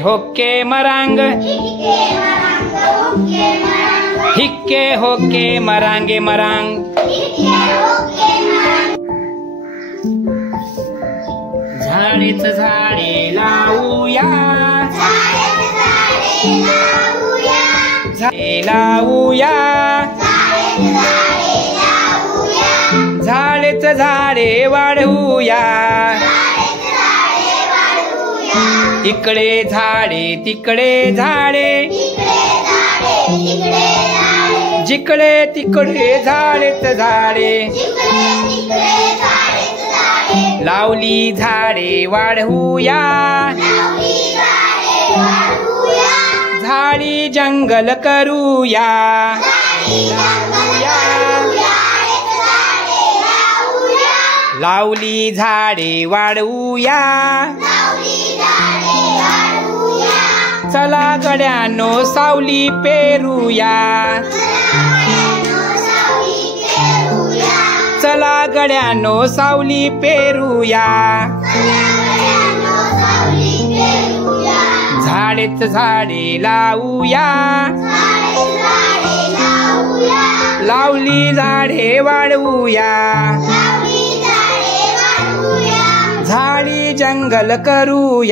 okay Marang हिक्के okay मरांगे Marang झाडेच झाडे लावूया झाडे लावूया झाडेच झाडे वाढवूया इकडे झाडे तिकडे झाडे जिकडे तिकडे झाडेच झाडे लावली झाडे वाढवूया झाडी जंगल करूया लावली झाडे वाढवूया चला गड्यानो सावली पेरूया चला गड्यानो सावली पेरूया झाडेच झाडे लावूया लावली झाडे वाढवूया झाडी जंगल करूया